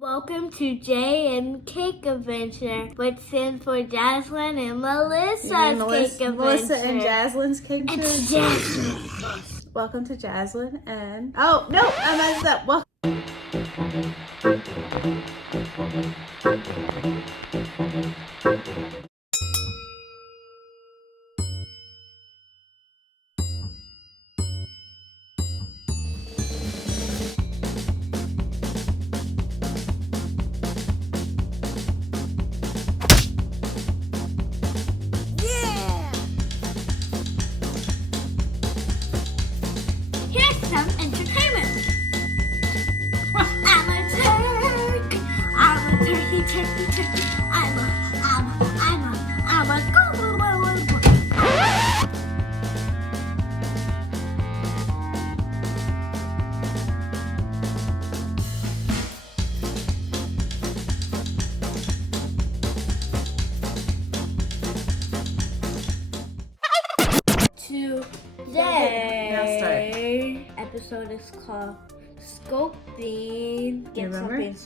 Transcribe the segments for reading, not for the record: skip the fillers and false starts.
Welcome to J and Cake Adventure, which stands for Jazlynn and Melissa's Cake Adventure. Melissa and Jazlynn's Cake Adventure. It's Jazlynn. Welcome to Jazlynn and... Oh, no, I messed up. Here's some entertainment. I'm a turkey. I'm a turkey. I'm a go. Today, episode is called Sculpting. Get something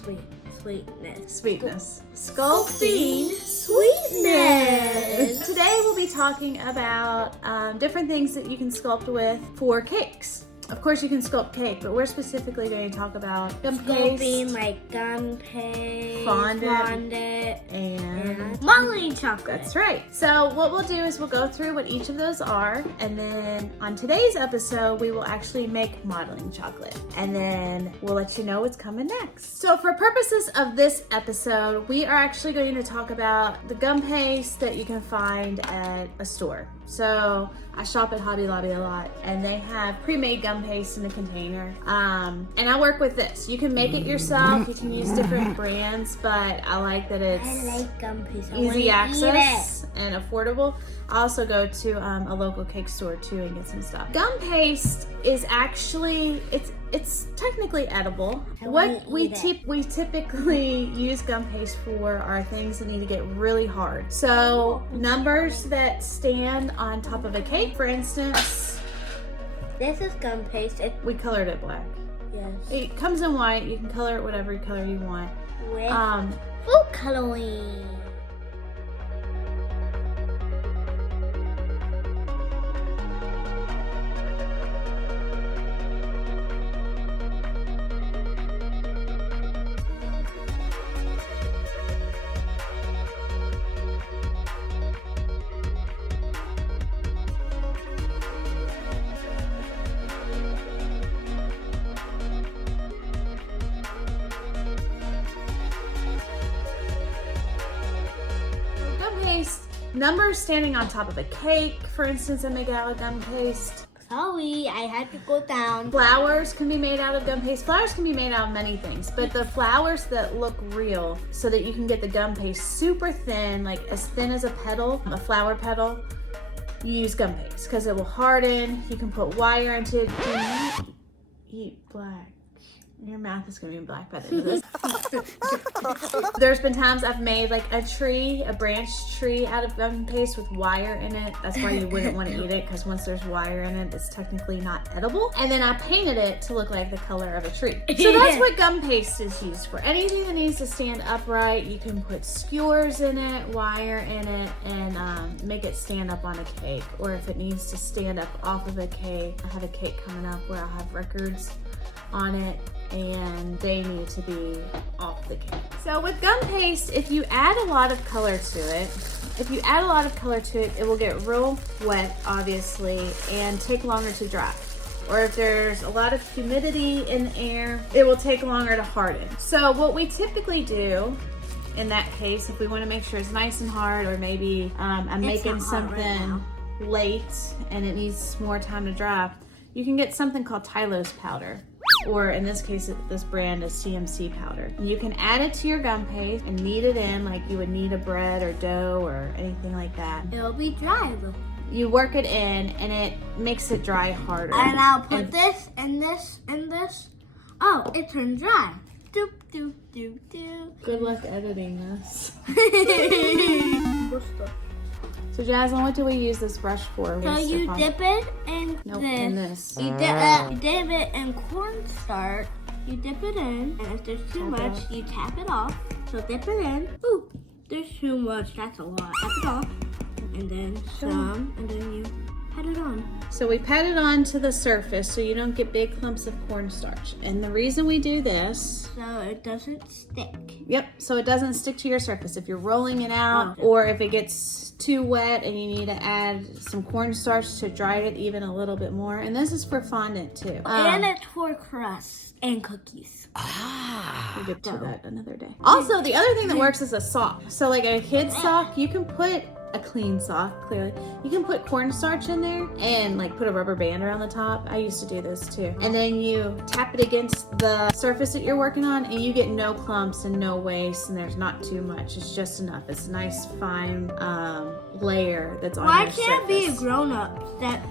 sweetness. Sculpting sweetness. Today we'll be talking about different things that you can sculpt with for cakes. Of course you can sculpt cake, but we're specifically going to talk about Sculpting like Gumpaste, Fondant, and modeling chocolate. That's right. So what we'll do is we'll go through what each of those are, and then on today's episode we will actually make modeling chocolate, and then we'll let you know what's coming next. So for purposes of this episode, we are actually going to talk about the gum paste that you can find at a store. So I shop at Hobby Lobby a lot, and they have pre-made gum paste in a container. And I work with this. You can make it yourself. You can use different brands, but I like that it's gum paste. easy access and affordable. I also go to a local cake store too and get some stuff. Gum paste is actually, it's technically edible. What we typically use gum paste for are things that need to get really hard. So numbers that stand on top of a cake, for instance. This is gum paste. We colored it black. Yes. It comes in white. You can color it whatever color you want. With food coloring. Numbers standing on top of a cake, for instance, I make it out of gum paste. Sorry, I had to go down. Flowers can be made out of gum paste. Flowers can be made out of many things, but the flowers that look real so that you can get the gum paste super thin, like as thin as a petal, a flower petal, you use gum paste because it will harden. You can put wire into it. Eat black. Your mouth is gonna be black by the end of this. There's been times I've made like a branch tree out of gum paste with wire in it. That's why you wouldn't want to eat it, because once there's wire in it, it's technically not edible. And then I painted it to look like the color of a tree. So that's what gum paste is used for. Anything that needs to stand upright, you can put skewers in it, wire in it, and make it stand up on a cake. Or if it needs to stand up off of a cake, I have a cake coming up where I'll have records on it, and they need to be off the cake. So with gum paste, if you add a lot of color to it, it will get real wet, obviously, and take longer to dry. Or if there's a lot of humidity in the air, it will take longer to harden. So what we typically do in that case, if we want to make sure it's nice and hard, or maybe I'm making something late and it needs more time to dry, you can get something called Tylose powder. Or in this case, this brand is CMC powder. You can add it to your gum paste and knead it in like you would knead a bread or dough or anything like that. It'll be dry. You work it in and it makes it dry harder. And I'll put this and this and this. Oh, it turned dry. Doop, doop, doop, doop. Good luck editing this. So Jazlynn, what do we use this brush for? So you dip it in in this. You dip it in cornstarch you dip it in, and if there's too much, you tap it off. So dip it in. Ooh, there's too much. That's a lot. Tap it off, and then some, and then you pat it on. So we pat it on to the surface so you don't get big clumps of cornstarch. And the reason we do this, so it doesn't stick. Yep, so it doesn't stick to your surface. If you're rolling it out, or if it gets too wet and you need to add some cornstarch to dry it even a little bit more. And this is for fondant too. And it's for crust and cookies. We'll get to that another day. Also, the other thing that works is a sock. So like a kid's sock, you can put a clean sock, clearly. You can put cornstarch in there and like put a rubber band around the top. I used to do this too. And then you tap it against the surface that you're working on and you get no clumps and no waste and there's not too much. It's just enough. It's a nice fine layer that's on your surface. Why can't it be a grown-up that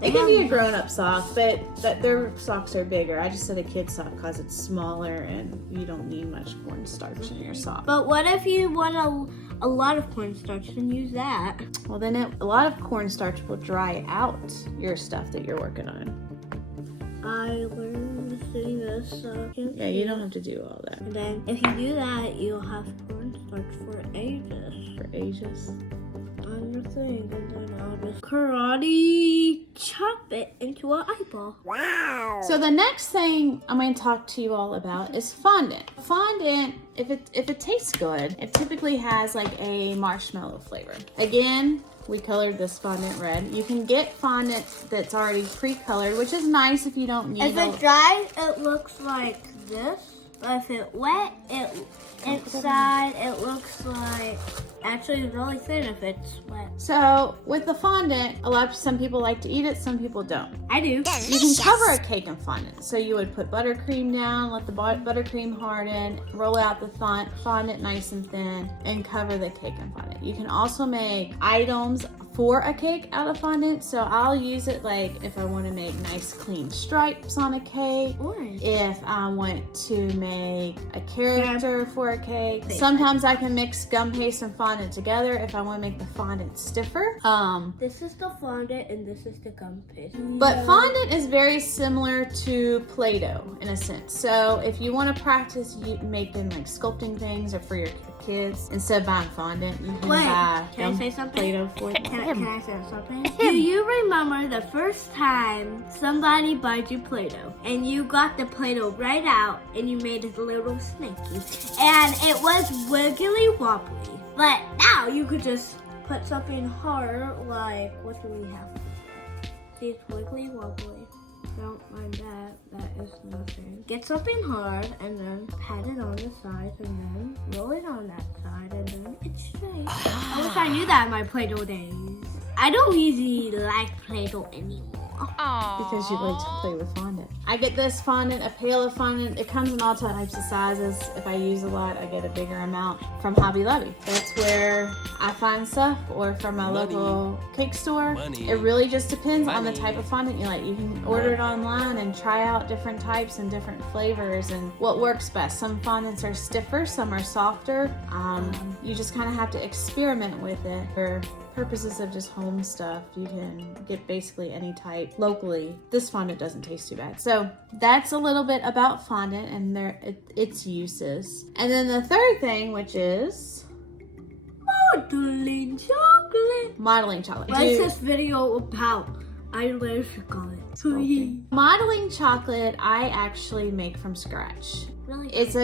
It can be a grown-up sock, but their socks are bigger. I just said a kid's sock because it's smaller and you don't need much cornstarch in your sock. But what if you want a lot of cornstarch and use that? Well, then a lot of cornstarch will dry out your stuff that you're working on. I learned to do this, so yeah, you don't have to do all that. And then if you do that, you'll have cornstarch for ages. For ages? On your thing, and then I'll just karate chop it into an eyeball. Wow! So the next thing I'm going to talk to you all about is fondant. Fondant, if it tastes good, it typically has like a marshmallow flavor. Again, we colored this fondant red. You can get fondant that's already pre-colored, which is nice if you don't need it. If it dries, it looks like this. But if it wet, inside it looks like actually really thin if it's wet. So with the fondant, some people like to eat it, some people don't. I do. You can cover a cake in fondant. So you would put buttercream down, let the buttercream harden, roll out the fondant nice and thin, and cover the cake in fondant. You can also make items for a cake out of fondant. So I'll use it like if I want to make nice clean stripes on a cake, or if I want to make a character for a cake. Sometimes I can mix gum paste and fondant together if I want to make the fondant stiffer. This is the fondant and this is the gum paste. But fondant is very similar to Play-Doh in a sense. So if you want to practice making like sculpting things or for your kids, instead of buying fondant, you can buy can I say something? Play-Doh for it. Can I say something? Do you remember the first time somebody bought you Play-Doh and you got the Play-Doh right out and you made a little snaky and it was wiggly wobbly, but now you could just put something hard like, what do we have? See, it's wiggly wobbly. Don't mind that. That is nothing. Get something hard and then pat it on the side and then roll it on that side and then it's straight. I wish I knew that in my Play-Doh days. I don't usually like Play-Doh anymore. Because you like to play with fondant. I get this fondant, a pail of fondant. It comes in all types of sizes. If I use a lot, I get a bigger amount from Hobby Lobby. That's where I find stuff, or from my local cake store. It really just depends on the type of fondant you like. You can order it online and try out different types and different flavors and what works best. Some fondants are stiffer, some are softer. You just kind of have to experiment with it. For purposes of just home stuff, you can get basically any type locally. This fondant doesn't taste too bad. So that's a little bit about fondant and its uses. And then the third thing, which is modeling chocolate. Modeling chocolate. What's this video about? I literally forgot it. Modeling chocolate, I actually make from scratch. Really? It's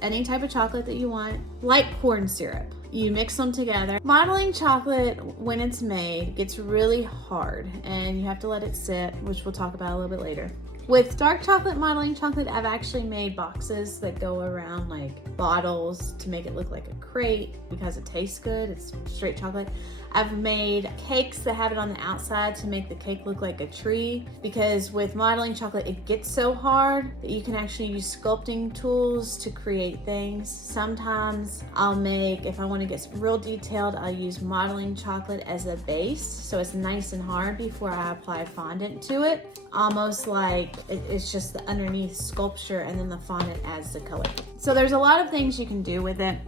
any type of chocolate that you want, like corn syrup. You mix them together. Modeling chocolate, when it's made, gets really hard and you have to let it sit, which we'll talk about a little bit later. With dark chocolate modeling chocolate, I've actually made boxes that go around like bottles to make it look like a crate because it tastes good. It's straight chocolate. I've made cakes that have it on the outside to make the cake look like a tree, because with modeling chocolate, it gets so hard that you can actually use sculpting tools to create things. Sometimes I'll make, if I want to get real detailed, I'll use modeling chocolate as a base so it's nice and hard before I apply fondant to it. Almost like it's just the underneath sculpture and then the fondant adds the color. So there's a lot of things you can do with it.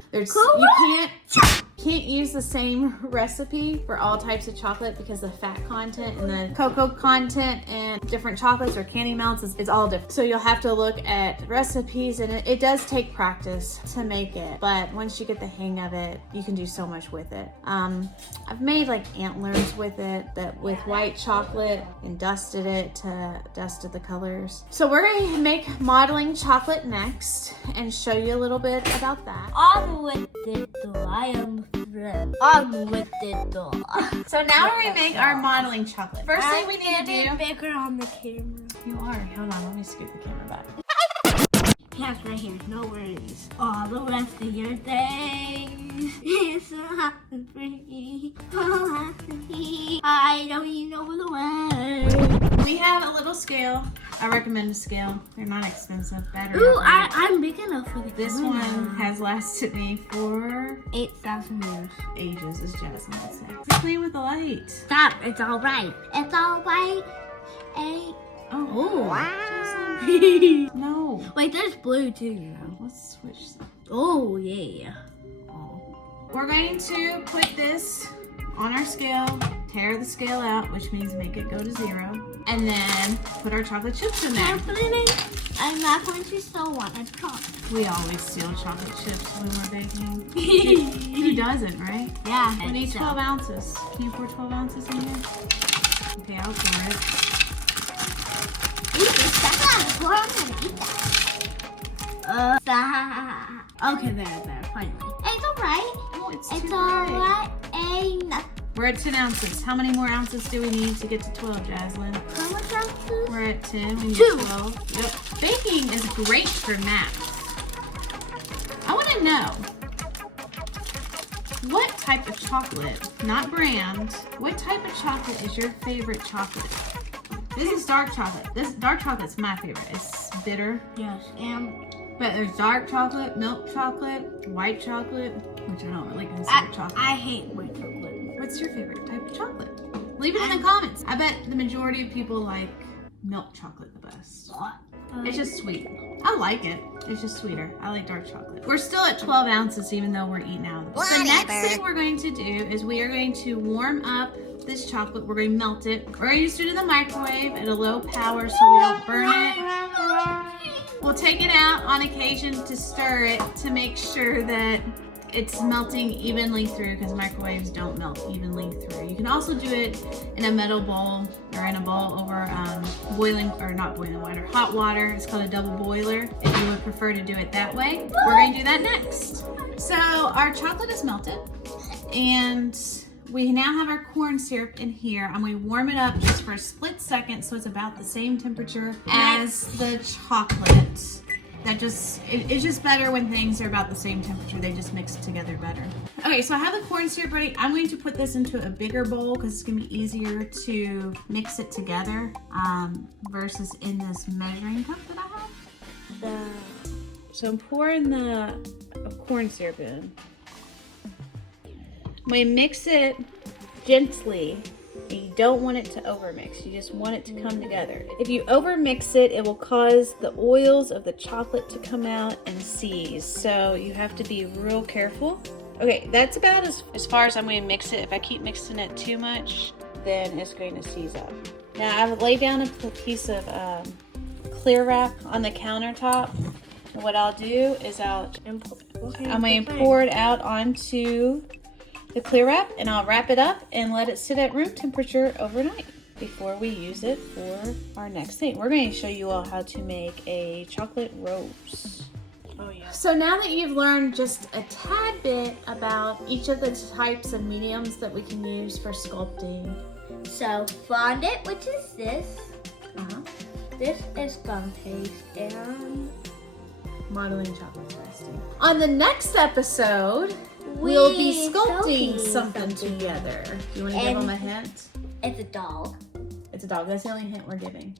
can't use the same recipe for all types of chocolate because the fat content and the cocoa content and different chocolates or candy melts is all different. So you'll have to look at recipes, and it does take practice to make it. But once you get the hang of it, you can do so much with it. I've made like antlers with it, with white chocolate, and dusted the colors. So we're going to make modeling chocolate next and show you a little bit about that. On with it, though. I am thrilled. On with it, though. So now we make our modeling chocolate. First thing we need to do. Bigger on the camera. You are. Hold on, let me scoot the camera back. Yes, right here. No worries. All the rest of your days. It's so happy for me. So happy. I don't even know the way. We have a little scale. I recommend a scale. They're not expensive. Ooh, I'm big enough for this one has lasted me for 8,000 years. Ages, as Jazlynn would say. Let's play with the light. Stop. It's all right. It's all right. Oh, wow. No. Wait, there's blue too. Let's switch them. Oh, yeah. We're going to put this on our scale, tear the scale out, which means make it go to 0, and then put our chocolate chips in there. I'm not going to steal one. It's chocolate. We always steal chocolate chips when we're baking. Who doesn't, right? Yeah. We need 12 ounces. Can you pour 12 ounces in here? Okay, I'll pour it. Okay, there, finally. It's alright. Oh, it's It's too alright. We're at 10 ounces. How many more ounces do we need to get to 12, Jazlynn? How much ounces? We're at 10. We need 2. 12. Yep. Baking is great for math. I want to know what type of chocolate, not brand, what type of chocolate is your favorite chocolate? This is dark chocolate. This dark chocolate's my favorite. It's bitter. Yes, But there's dark chocolate, milk chocolate, white chocolate, which I don't really consider chocolate. I hate white chocolate. What's your favorite type of chocolate? Leave it in the comments. I bet the majority of people like milk chocolate the best. It's just sweet. I like it. It's just sweeter. I like dark chocolate. We're still at 12 ounces even though we're eating out of it. The next thing we're going to do is we are going to warm up this chocolate. We're going to melt it. We're going to use it in the microwave at a low power so we don't burn it. We'll take it out on occasion to stir it to make sure that it's melting evenly through because microwaves don't melt evenly through. You can also do it in a metal bowl or in a bowl over hot water. It's called a double boiler if you would prefer to do it that way. We're going to do that next. So our chocolate is melted and we now have our corn syrup in here. I'm going to warm it up just for a split second so it's about the same temperature as the chocolate. It's just better when things are about the same temperature. They just mix together better. Okay, so I have the corn syrup ready. I'm going to put this into a bigger bowl because it's going to be easier to mix it together versus in this measuring cup that I have. So I'm pouring the corn syrup in. I'm going to mix it gently. You don't want it to overmix. You just want it to come together. If you overmix it, it will cause the oils of the chocolate to come out and seize. So you have to be real careful. Okay, that's about as far as I'm going to mix it. If I keep mixing it too much, then it's going to seize up. Now I've laid down a piece of clear wrap on the countertop. And what I'll do is I'm going to pour it out onto the clear wrap, and I'll wrap it up and let it sit at room temperature overnight before we use it for our next thing. We're going to show you all how to make a chocolate rose. Oh yeah. So now that you've learned just a tad bit about each of the types of mediums that we can use for sculpting. So fondant, which is this. This is Gumpaste and modeling chocolate frosting. On the next episode, we'll be sculpting something together. Do you want to give them a hint? It's a dog. It's a dog. That's the only hint we're giving.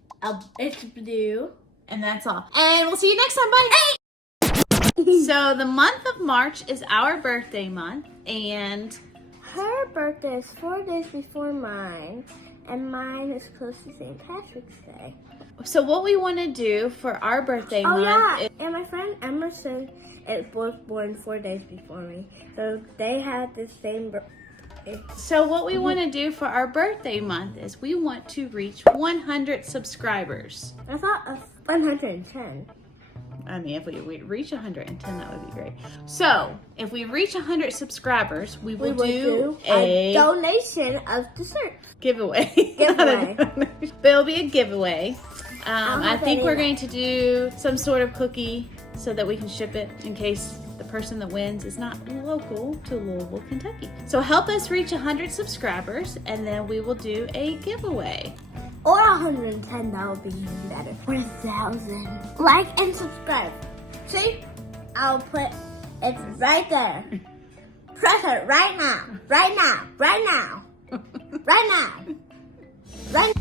It's blue. And that's all. And we'll see you next time. Bye. So the month of March is our birthday month. And her birthday is 4 days before mine. And mine is close to St. Patrick's Day. So what we want to do for our birthday month and my friend Emerson It was born 4 days before me. So they had the same So what we want to do for our birthday month is we want to reach 100 subscribers. I thought of 110. I mean, if we reach 110, that would be great. So, if we reach 100 subscribers, we will do a donation of dessert. giveaway. Giveaway. But it'll be a giveaway. I think we're any going to do some sort of cookie so that we can ship it in case the person that wins is not local to Louisville, Kentucky. So help us reach 100 subscribers, and then we will do a giveaway. Or 110, that would be even better. Or 1,000. Like and subscribe. See? I'll put it right there. Press it right now. Right now. Right now. Right now. Right